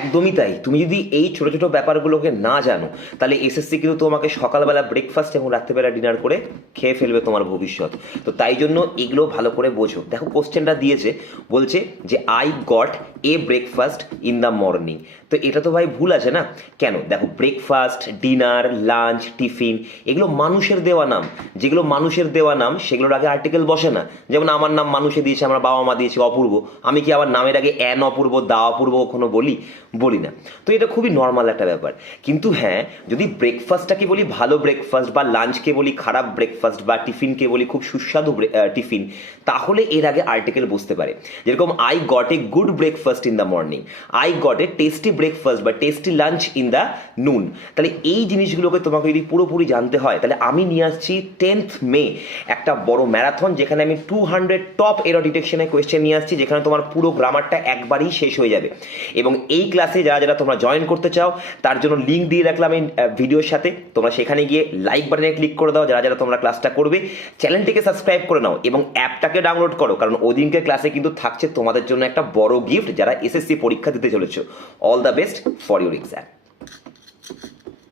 একদমই তাই। তুমি যদি এই ছোট ছোট ব্যাপারগুলোকে না জানো তাহলে এসএসসি কিন্তু তোমাকে সকালবেলা ব্রেকফাস্ট এবং রাত্রেবেলা ডিনার করে খেয়ে ফেলবে তোমার ভবিষ্যৎ। তো তাই জন্য এগুলো ভালো করে বোঝো। দেখো কোশ্চেনটা দিয়েছে, বলছে যে I got a breakfast in the morning. তো এটা তো ভাই ভুল আছে না? কেন? দেখো, ব্রেকফাস্ট, ডিনার, লাঞ্চ, টিফিন এগুলো মানুষের দেওয়া নাম। যেগুলো মানুষের দেওয়া নাম সেগুলোর আগে আর্টিকেল বসে না। যেমন আমার নাম মানুষে দিয়েছে, আমার বাবা মা দিয়েছে অপূর্ব, আমি কি আমার নামের আগে অ্যান অপূর্ব, দা অপূর্ব কখনো বলি না। তো এটা খুবই নর্মাল একটা ব্যাপার। কিন্তু হ্যাঁ, যদি ব্রেকফাস্টটাকে বলি ভালো ব্রেকফাস্ট, বা লাঞ্চকে বলি খারাপ ব্রেকফাস্ট, বা টিফিনকে বলি খুব সুস্বাদু টিফিন, তাহলে এর আগে আর্টিকেল বসতে পারে। যেরকম I got a good breakfast in the morning, I got a tasty breakfast বা টেস্টি লাঞ্চ ইন দ্য নুন। তাহলে এই জিনিসগুলোকে তোমাকে যদি পুরোপুরি জানতে হয় তাহলে আমি নিয়ে আসছি 10th মে একটা বড় ম্যারাথন, যেখানে আমি 200 টপ এরর ডিটেকশনের কোয়েশ্চেন নিয়ে আসছি, যেখানে তোমার পুরো গ্রামারটা একবারই শেষ হয়ে যাবে। এবং এই ক্লাসে যারা যারা তোমরা জয়েন করতে চাও তার জন্য লিঙ্ক দিয়ে রাখলাম এই ভিডিওর সাথে। তোমরা সেখানে গিয়ে লাইক বাটনে ক্লিক করে দাও যারা যারা তোমরা ক্লাসটা করবে। চ্যানেলটিকে সাবস্ক্রাইব করে নাও এবং অ্যাপটাকে ডাউনলোড করো, কারণ ওদিনকে ক্লাসে কিন্তু থাকছে তোমাদের জন্য একটা বড় গিফট যারা এসএসসি পরীক্ষা দিতে চলেছো। All the best for your exam.